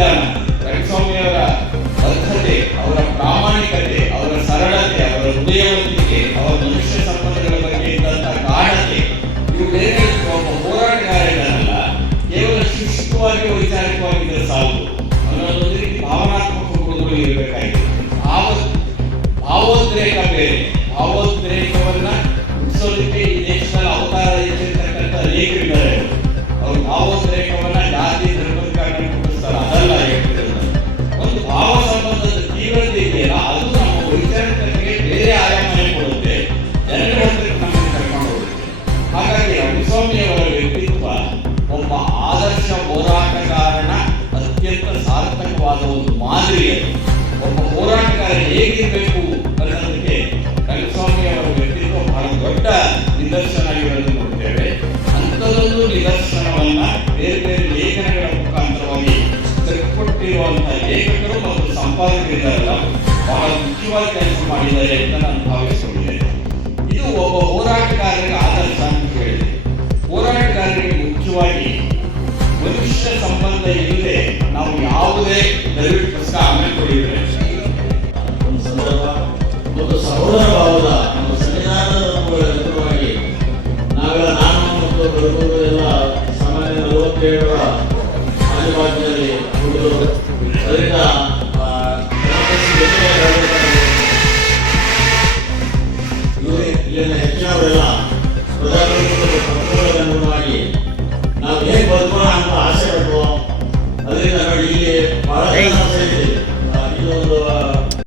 ಬಲಿದಾನ ರಂಗಸ್ವಾಮಿಯವರ ಬದ್ಧತೆ, ಅವರ ಪ್ರಾಮಾಣಿಕತೆ, ಅವರ ಸರಳತೆ, ಅವರ ಹೃದಯವಂತಿಕೆ ಅವರ ಮನುಷ್ಯ ಸಂಪದಗಳ ಬಗ್ಗೆ ಇದ್ದಂತಹ ಕಾಳತೆ ಇವುಗಳೇನಿತ್ತು ಒಬ್ಬ ಹೋರಾಟಗಾರ ಇದ್ದಾನಲ್ಲ ಕೇವಲ ಶುಷ್ಕವಾಗಿ ವೈಚಾರಿಕವಾಗಿದ್ದರೆ ಸಾಕು. ಅನ್ನೋದೊಂದು ರೀತಿ ಭಾವನಾತ್ಮಕ ಗುಣಗಳು ಇರಬೇಕಾಗಿದೆ ಭಾವೋದ್ರೇಕ ಬೇರೆ. ಭಾವೋದ್ರೇಕ ಹಾಗಾಗಿ ವ್ಯಕ್ತಿತ್ವ ಒಬ್ಬ ಆದರ್ಶ ಹೋರಾಟಗಾರನ ಅತ್ಯಂತ ಸಾರ್ಥಕವಾದ ಒಂದು ಮಾದರಿಯ ಒಬ್ಬ ಹೋರಾಟಗಾರ ಹೇಗಿರಬೇಕು ಅನ್ನೋದಕ್ಕೆ ರವಿಸ್ವಾಮಿ ಅವರ ವ್ಯಕ್ತಿತ್ವ ಬಹಳ ದೊಡ್ಡ ನಿದರ್ಶನ ಇರೋದನ್ನು ನೋಡ್ತೇವೆ. ಅಂಥದೊಂದು ನಿದರ್ಶನವನ್ನ ಬೇರೆ ಬೇರೆ ಲೇಖನಗಳ ಮುಖಾಂತರವಾಗಿ ತೆಗೆದುಕೊಟ್ಟಿರುವಂತಹ ಲೇಖಕರು ಮತ್ತು ಸಂಪಾದಕರಿದ್ದಾರಲ್ಲ ಬಹಳ ಮುಖ್ಯವಾಗಿ ಕೆಲಸ ಮಾಡಿದ್ದಾರೆ ಅಂತ ನಾನು ಭಾವಿಸಿಕೊಂಡಿದ್ದೇನೆ ನಾವು ಯಾವುದೇ ದಯವಿಟ್ಟು ಕೊಡಿದ್ರೆ ಒಂದು ಸಂದರ್ಭ, ಒಂದು ಸಹೋದರ ಭಾವದ ನಮ್ಮ ಸಂವಿಧಾನದ ನಾವೆಲ್ಲ ನಾನು ಮತ್ತು ಎಲ್ಲ ನಲವತ್ತೇಳರ ಆಜುಬಾಜಿನಲ್ಲಿ ಹುಡುಗರು ಅದರಿಂದ ಇಲ್ಲಿನ ಹೆಚ್ಚಿನವರೆಲ್ಲ